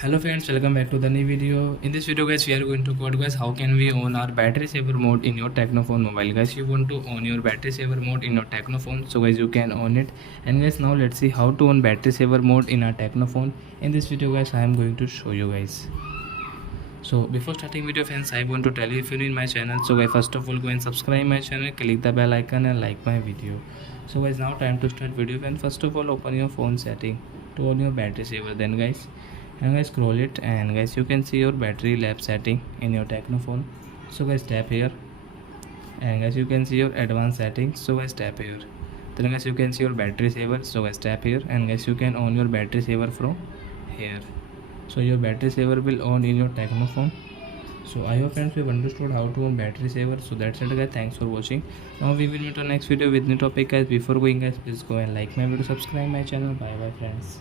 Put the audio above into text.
Hello friends, welcome back to the new video. In this video guys, we are going to cover guys how can we on our battery saver mode in your Technophone mobile. Guys, you want to on your battery saver mode in your Technophone, so guys you can on it. And guys, now let's see how to on battery saver mode in our Technophone. In this video guys, I am going to show you guys. So before starting video friends, I want to tell you if you're in my channel, so guys first of all go and subscribe my channel, click the bell icon and like my video. So guys, now time to start video. And first of all open your phone setting to on your battery saver, then guys scroll it, and guys you can see your battery lab setting in your Technophone. So guys tap here, and guys you can see your advanced settings. So guys tap here, then guys you can see your battery saver. So guys tap here, and guys you can on your battery saver from here. So your battery saver will on in your Technophone. So I hope friends you have understood how to on battery saver. So that's it guys, thanks for watching. Now we will meet on next video with new topic guys. Before going guys, please go and like my video, subscribe my channel. Bye bye friends.